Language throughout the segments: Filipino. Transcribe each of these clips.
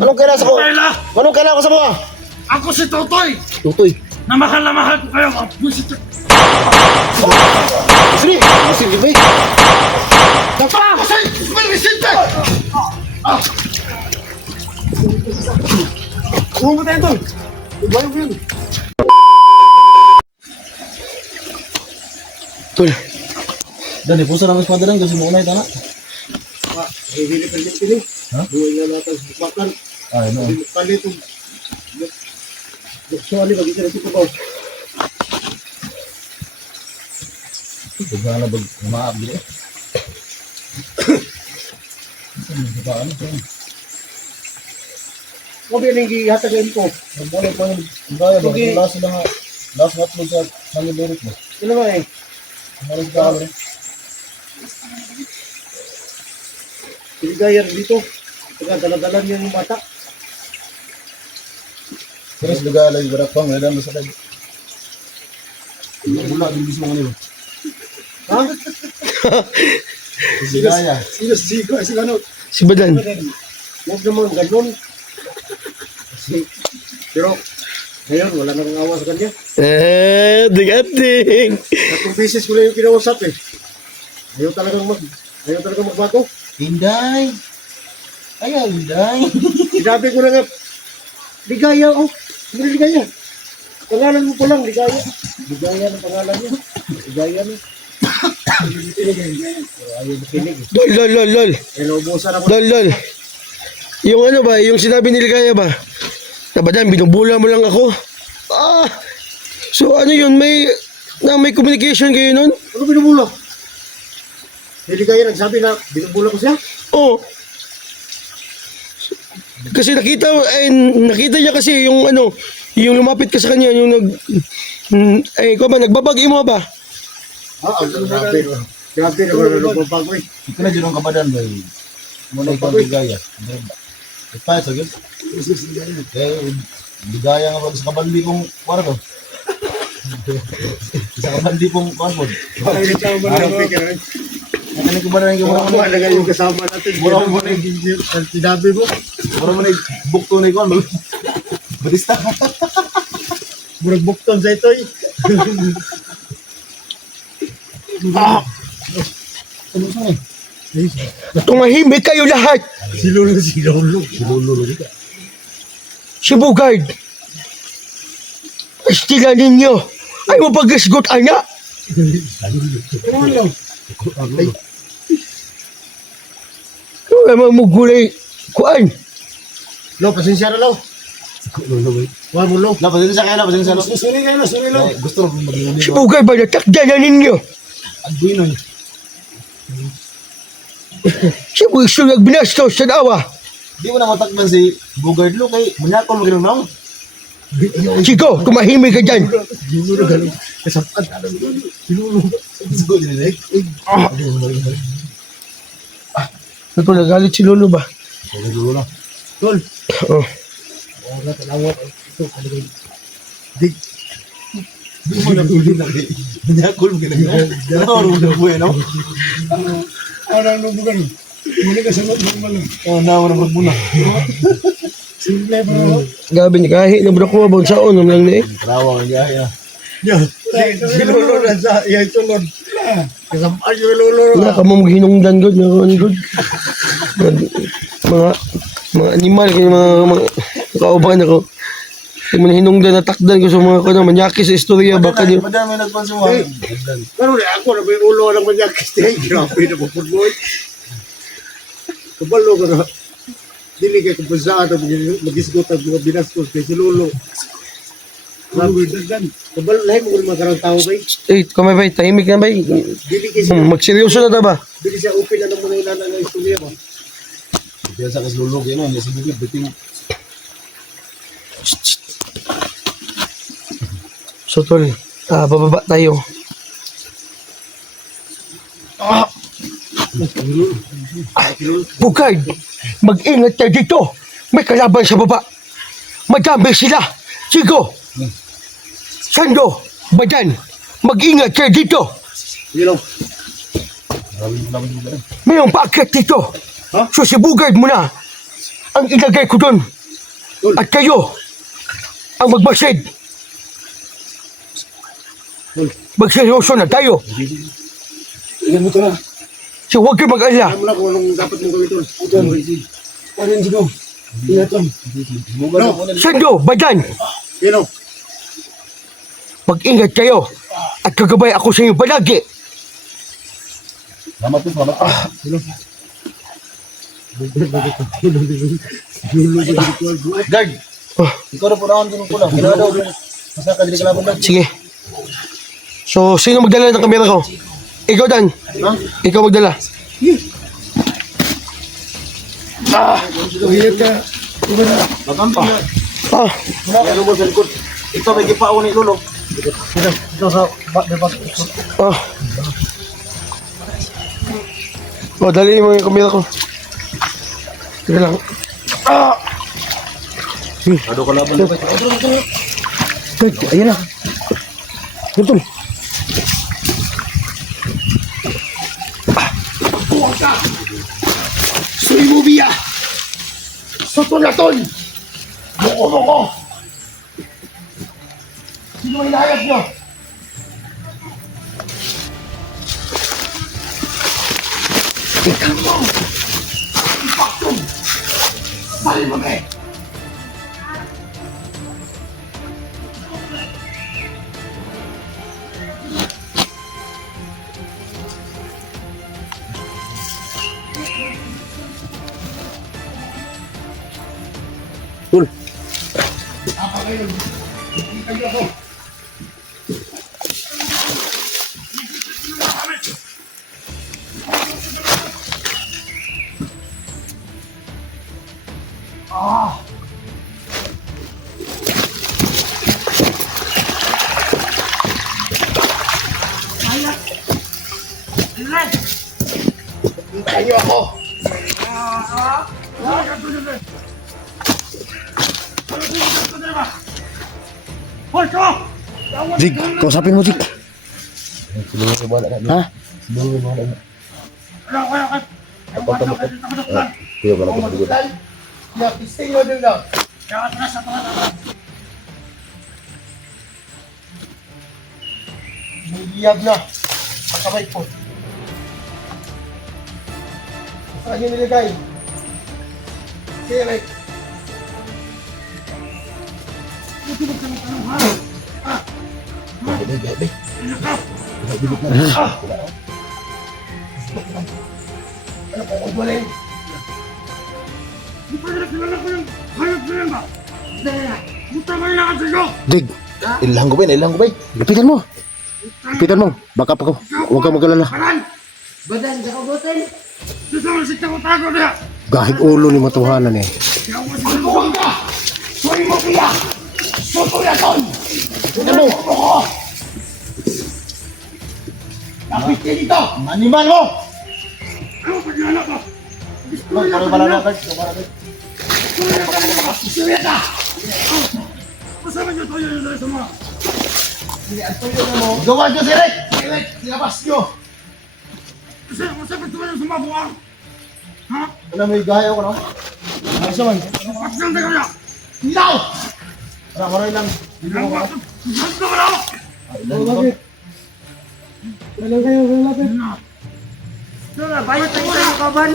Anong kailangan ko? Kayla, Anong kailangan ko sa mga? ako si Totoy. Tutoy. Na mahal ko kayo. Mga buwisit. Sini, sini ba? Tapa! Kasi, may resinte! Kuha mo tayo tol. Ibayo ko yun. Tol. Dan puso ng espada rin kasi muna ito na. Hindi pili. Ha? Buhay nga natin sa bukbakan. Ay, no. Hindi kali itong... Suwali, mag-isa na ito ba? Bigla na bag umaab dito. Ano ba? Kung yan ang ihatagin ko. Nagbola pa yung gaya ba? Sige. Last sila nga. Last hotload sa Saliberit mo. Ano ba eh? Malas ka rin. Piligayan dito. Taga daladalan niya yung bata. Pero sa lugar lagi berat pang. Wala na sa lagi. Wala din gusto mo nila. Ha? Sigaya. Si Badan. Huwag naman ganun. Pero, ngayon, wala nang awa sa kanya. Digating. Tatlong beses ko na yung kinausap eh. Ayaw talagang magbago. Inday. Ayaw, Inday. Sinabi ko na nga, Ligaya, oh. Hindi Ligaya. Pangalan mo pa lang, Ligaya. Ligaya ang pangalan niya. Ligaya na. Pero ayaw makinig eh. Lol. Eh, naubusan ako. Lol. Yung ano ba, yung sinabi ni Ligaya ba? Na ba dyan, binubula mo lang ako? So ano yun, may communication kayo nun? Ano binubula? Si Ligaya nagsabi na binubula ko siya. Oo. Kasi nakita niya kasi yung ano, yung lumapit ka sa kanya, yung ikaw ba, nagbabagi mo ba? Grabe. Grabe naman ang magbabago eh. Ito na dyan ang kabadan ba? Muna ikaw bigaya. Ipaya sa gil. Eh, bigaya nga sa kabandi kong kwarto. Sa kabandi kong kwarto. Ano ko ba na yung mura mo na? Malagay yung kasama natin. Mura mo na Sinabi mo. mura mo na bukto na ikaw. Batista. Murag bukton sa ito eh. Ano sa eh? Tumahimik kayo lahat. Si Lolo. Lululo dito. Si Bugard. Estila ninyo. Ay mo pag-isgot, anak. Kaya mo gulay. Kuan. Lo, pasensya na lo. Lululo. Huwag mo lo. Pasensya kayo na, pasensya na. Suni lo. Gusto rin mag-iuli. Si Bugard ba natakda na ninyo? Agbuin nun. Si Bugard nagbinastos sa dawa. Di mo na matakban si Bugard lo kay manyakol mo ginong Chico, tumahimik ka dyan. Lolo galing. Kasapat. Si Lolo. Gusto din eh. Ito nagalit si Lolo ba? Lululo na. Tol. Oh. Wala talawat. Ito, kaligay. Dig. Di mo na tuloy na kay manyakol mo ginong Ano na buhay no? Parang nubugan. Muli ka sagot mo lang. Oh, na mo na magmuna. Simple bro. Gabi ni kahit na ko abang saon nam lang ni. Trawa ang gaya. Si Lolo na sa iyang tulod. Kasapat yung Lolo. Na ka mo maghinungdan gud nga gud. Mga animal kay mga kauban ako. Kung man hinungdan na takdan ko sa mga kuno manyaki sa istorya baka niyo. Madam may nagpansuwa. Pero ako na may ulo lang manyakis niya. Grabe na po mo. Kabalo ka na. Dili kay kumpusaan mag-isgot ang mga binastos kay si Lolo. Kabalo lahat mo kung magkarang tao ba? Eh, kamay bay, tahimik na bay. Dili kay siya. Magseryoso na ta ba? Dili siya open na lang muna ilan ang istorya ba? Biasa kas lulog yan no, sa bukid biting. So tol, bababa tayo. Bugard, mag-ingat tayo dito. May kalaban sa baba. Madami sila. Sigo, Sando, Badan, mag-ingat kayo dito. Yun lang. Mayroong paakyat dito. Ha? So si Bugard mo na. ang ilagay ko doon. At kayo ang magbasid. Magseryoso na tayo. Ilan mo ito na. So huwag kayo mag-alala. Alam mo na kung anong dapat mong gawin ito. Utol. Ano yun, Sino? Ingatan. No. Sando, Bajan, Sino? mag-ingat kayo. At kagabay ako sa inyo palagi. Salamat po, salamat po. Guard, Oh, ikaw na po na ako ko lang. Kailangan daw. Masa ka, hindi ka laban lang. sige. So, sino magdala ng kamera ko? Ikaw, Dan. Ha? Ikaw magdala. Uhilat ka. Iba na. Magampi na. Ah, Muna ka lubos sa likod. Ikaw may gipaon ni Lolo. Ito sa... ah. Oh, dali mo yung kamera ko. Teka lang. Ah! Ado ka laban. Ayun na. Utol. Suri mo biya. Soto na ton. Moko. Sino ang inayat nyo? Ikaw mo. Ipaktum. Bali mo me. Tul. Apa kayo? Kayo ako. Hintayin niyo ako. Jig, kausapin mo, Jig. Silungan mo wala na. Ha? Silungan mo wala na. Kuya ka lang po sa likod. Stay mo din lang. May liyab na. Pakamay po. Saan niyo nilagay? Sige, Rick. Ano po kung galing? Dig, ilang ko ba? Ilang ko ba? Lapitan mo. Lapitan mo. Baka pa ko. Huwag kang mag-alala. Gahig ulo ni matuhanan eh. Animal mo! Kalau balala ka, gawa nyo si Rick! Rick, silabas nyo! Wala may gaya ko, no? Ano sa man? Ilaw! Maray lang. Bakit? Wala kayo, wala lapit. Bayot tayo sa kaban.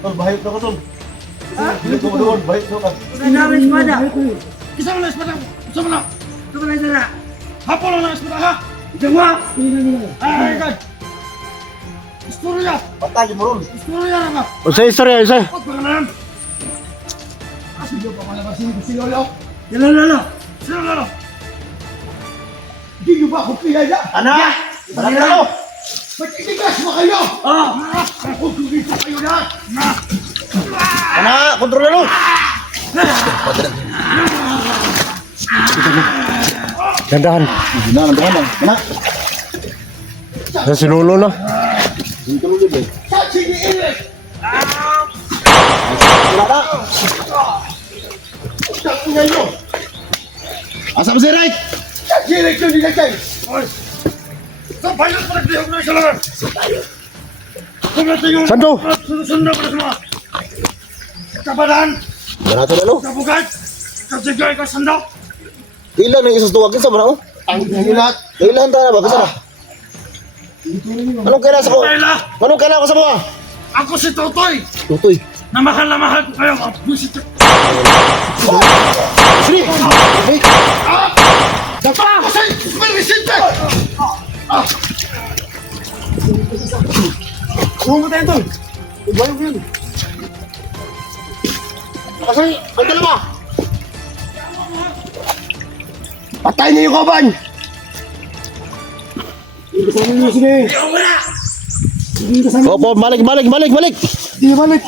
Tol, bahayot na ka, Tol. Hindi ko doon, bahayot na ka. Sinawin mo na. Isa mo na espada. Isa mo na. Ito na sana. Hapon lang na espada ha. Jawa. Ay, God. Istorya. Patay mo ron. Istorya na nga. O sa istorya, isa. Huwag pa ka na yan. Kasi diyo pa malabasin ko si Lolo. Lalo. Sino Lolo? Hindi nyo ba ako pinaya? Anak! Anak na mo! Magtitigas mo kayo! Ako dito kayo lahat. Anak! Kontrol na mo! Dandahan. Nandahan lang. Anak! Sa sinulo na. Dito mo yun, eh. Saksi ni Eric! Wala na! Saksi ngayon! Asa mo si Rick? Saksi Eric yung nilagay! Oy. Sa pilot pa naglihog na isa lang. Kung natin yung... Sando! Susunod pa na sa mga. Kakabalan! Barato na, no? Kabugad! Kasigay ka sandok! Ilan ang isang tuwag sa mana, oh? Ang lahat. Ilan ta na ba? Kasara? Anong kailangan sa ko? Kayla! Anong kailangan ko sa mga? Ako si Totoy! Tutoy. Na mahal ko kayo mga busit! Sige! Okay. Dapa! Kasi! Melisinte! Huwag mo tayo doon. Ibayo ko yun. Kasi, ang dalawa. Patay na yung kaban. Hindi kasama niyo, sige. Hindi kasama niyo. Opo, balik. Sige, balik.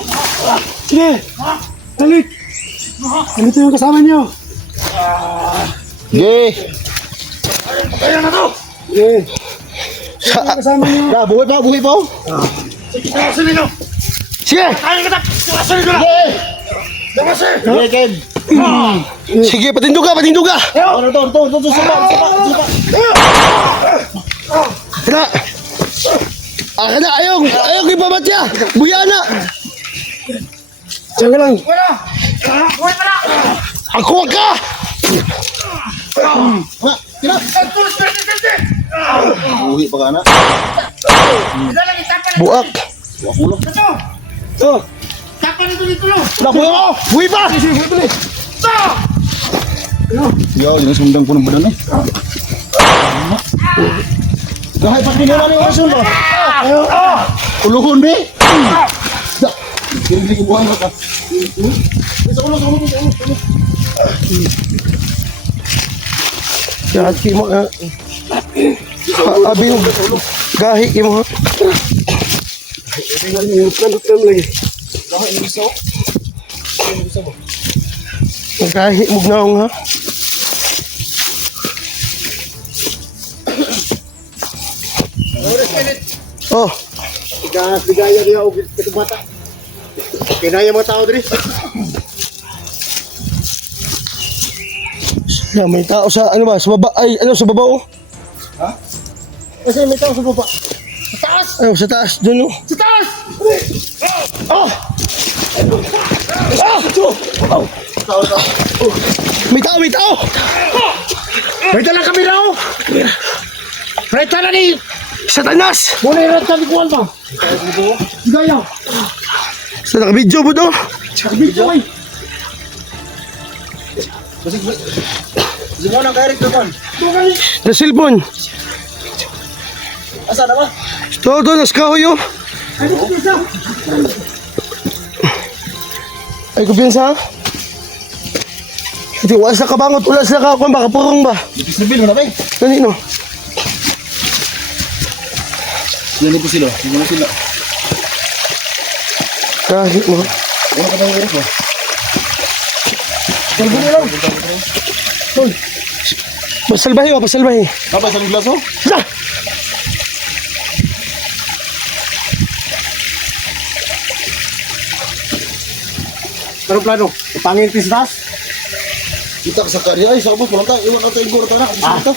Sige. Balik. Ganito yung kasama niyo. Sige. Kaya na to! Sige. Yung kasama niyo. Na, buhay pa, oh. Sige, tawasin ninyo! Sige! Kaya kita! Tawasin ninyo na! Tawasin! Sige, Ken. Sige, patinduga! Ano to, sapa. Tara! Aka na, ayaw ipabatya! Buya na! Diyan ka lang. Wala! Buhay pa na! Ako ka! Tira. Ang tulis ka Melisinte! Buhay pa ka na. Ito lang itapan na! Buak! Wakulog. Ito! Oh. Tapan na tuloy tuloy! Nakuha ko. Buhay pa! Sige, sige, tuloy. Ito! Yo, yung sundang po ng badan eh. Kahit pati nila na yung asun ba? Uluhon, be. Kiri-kiri kubuhan ka. Sa ulo. Yan, kimo nga. Abi mo. Gahi kimo ha. Lutkan lagi. Gahi mo gnaong ha. Oh, Gas bigaya dia og ito bata. Kinaya mga tao diri. yan, may tao sa ano ba? Sa baba ay ano sa baba oh. Kasi may tao sa baba. Ay, sa taas doon oh. Sa taas! May tao! May dalang kamera oh. May tala ni. Satanas! Muna yung rata ni Kuwan ba? Bigaya. Sa nakabidyo mo to. Video ay. Sige mo nang kairik naman. Sa cellphone. Asa na ba? To, nas kahoy oh. Ay, kumpiyansa ha? Hindi, wala sa kabangot, wala sa kakuan ba, kapurong ba? Sabihin mo na ba? Kanino? Yan po sila. Yan sila. Kahit mo. Ano ka bang irik mo? Pasalbahi ba, pasalbahi. Apa sa glaso? Sa! Anong plano? Pangin pistas? Kita sa karya ay sabot mo lang ta. Iwan natin yung guro ta na. Ito.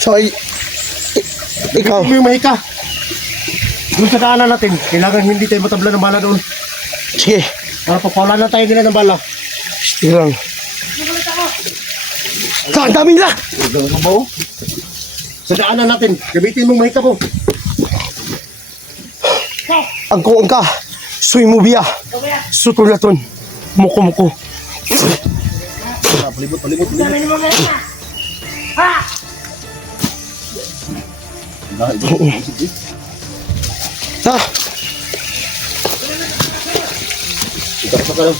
So, ikaw. May mahika. Doon sa daanan natin, kailangan hindi tayo matabla ng bala doon. Sige. Para papawalan na tayo nila ng bala. Sige lang. Sa, ang dami nila! Sa daanan natin, gamitin mong mahika po. Ang kuwang ka. Suy mo biya. Sutulaton. Muko-muko. Palibot. Dami mo na yan! Ha! Ha? Kita sa karya.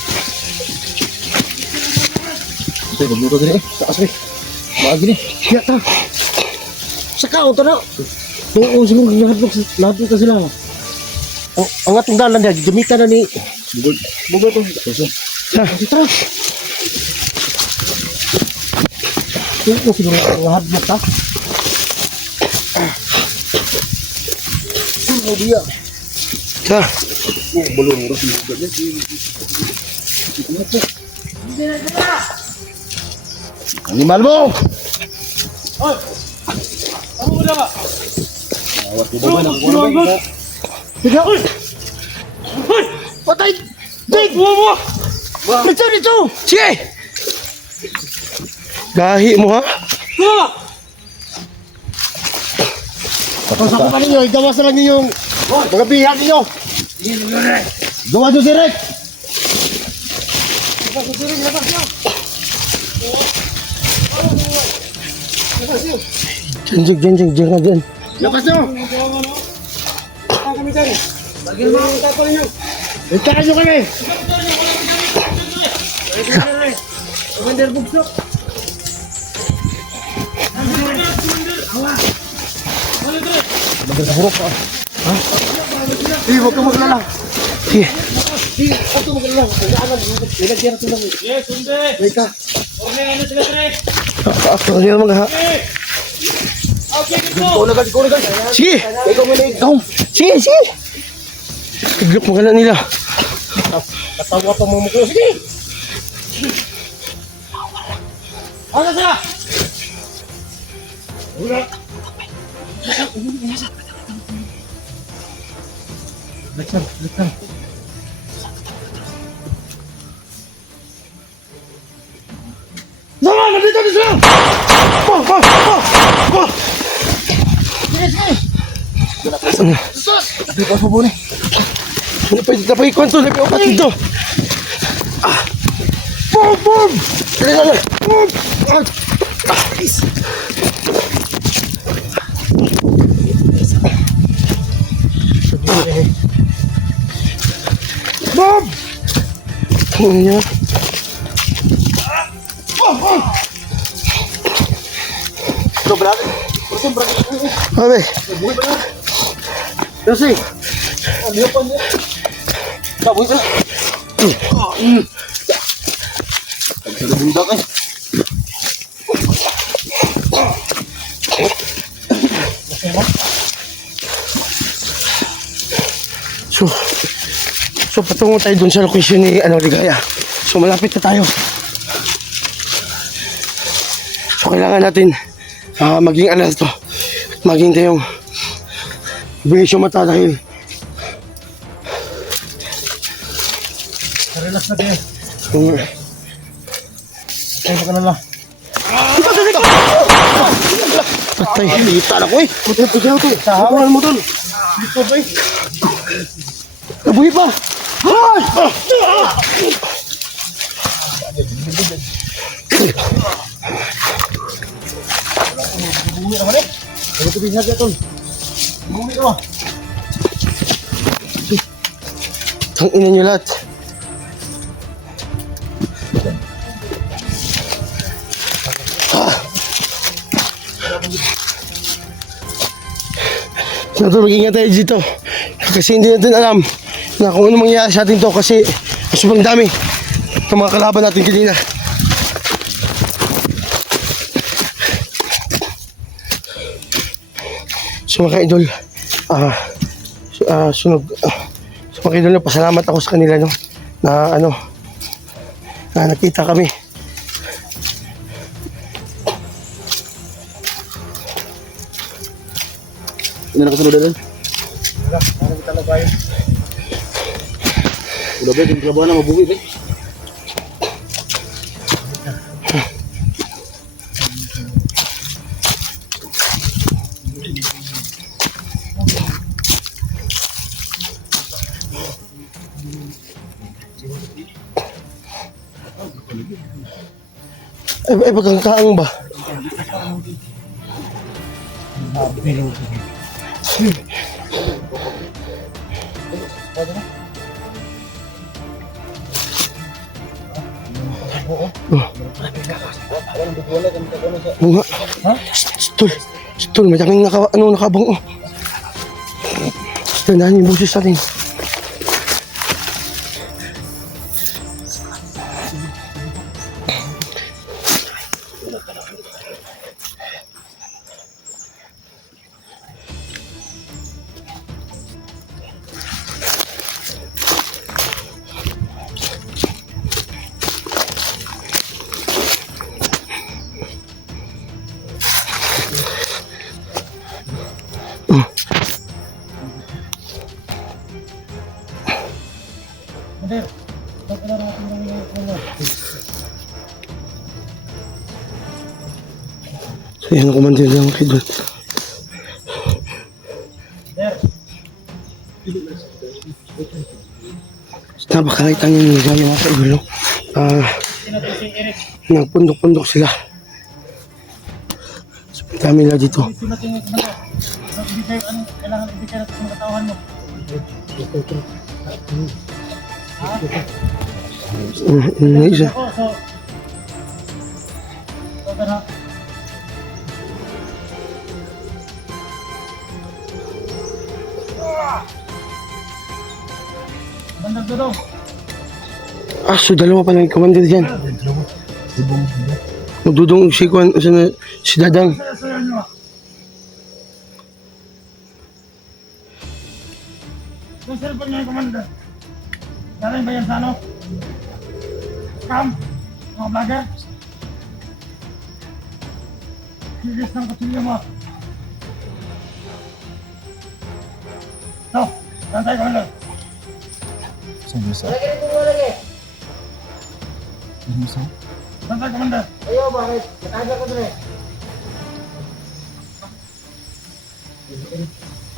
Ito, magluto din eh. Taas eh. Maagi ni. Kaya ta. Sa kaunta na. Oo, siguro lahat ka sila. Ang atong dalan niya, gamitan na ni... Bugod to. Ito. Tara. Oo, siguro lahat ka. Sino dia? Sa. Belum urus juga dia. Animal mo! Ano mo na ba? Awat ko ba na? Tiga. Uy! Patay! Dito! Sige! Gahi mo ha? Tapos ako pa ninyo, igawas na lang ninyo yung mga bihag ninyo. Gawa doon si Rek. Diyan ka dyan. Lakas nyo. Hintahan nyo kami. Sige, huwag ka maglala. Sige. Sige, huwag ka maglala. Nilagyan natin lang. Yes, hindi! May ka. Okay, ano sila, Tre? Ako na mga ha. Okay, dito! Ikaw na guys, ikaw na guys. Sige! Ikaw muna ikaw. Sige, sige! Tiglap mo ka na nila. Katawa pa mo ko. Sige. Ano sila? Sama, nandito na sila. Napay kwanto, napay upat dito. Boom! Dali. Boom! Boom! Ano niya? Sabi, Kasi, ano yung pa niya? Saboy ka. Pagsalubundak eh. so patungo tayo dun sa location ni Ligaya. So malapit na tayo. So kailangan natin maging alerto. Maging tayong bilis yung mata dahil Relax na kayo. yung Kaya ka na lang. patay. Lita na ko eh. Puti-puti ako eh. Sahawan mo dun. Dito ba eh. Nabuhi pa! Bumi naman eh. Ano ito binagya tol? Bumi ka ba? Ang ina nyo lahat. Nato, mag-ingat tayo dito. Kasi hindi natin alam na kung ano mangyayari sa atin to kasi sobrang dami ng mga kalaban natin kanina. So mga idol, sunog. So mga idol, pasalamat ako sa kanila no, na nakita kami. Hindi na kasunod din. Wala, ano kita na kayo? Udah ba, yung kalabahan na mabuhi ba? Ay, pagkakaang ba? Oo nga. Stol, may daming nakabang oh. Tandaan yung boses natin. So yan ang commander ng mga idol. Napakakita niyo yung ligaya mga idol, no? Nagpundok-pundok sila. So, dami nila dito. Kailangan ibigay natin sa katawan mo. Isa. So, tara. Bandang dudong. So dalawa pa lang yung commander dyan. Magdudong si Kwan, si Dadang. Sayaw nyo. Yung cellphone niya yung commander. Galing ba yan sa ano? Scam? Mga vlogger? Silis ng kutsilyo mo. No, gantay commander. Gantay commander. Ayo, bakit? Kataga ko dre.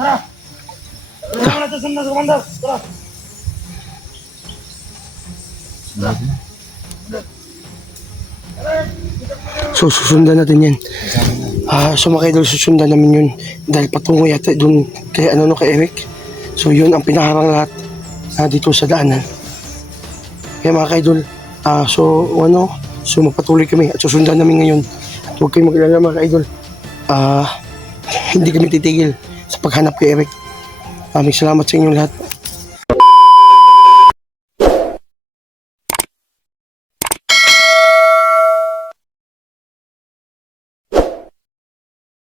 Tara! Tara natin sundan sa commander. Tara! So susundan natin yan. So mga idol, susundan namin yun. Dahil patungo yata dun kay ano no, kay Eric. So yun ang pinaharang lahat dito sa daanan. Kaya mga idol, so magpatuloy kami at susundan namin ngayon. At huwag kayong mag-alala mga idol. Hindi kami titigil sa paghanap kay Eric. Maraming salamat sa inyo lahat.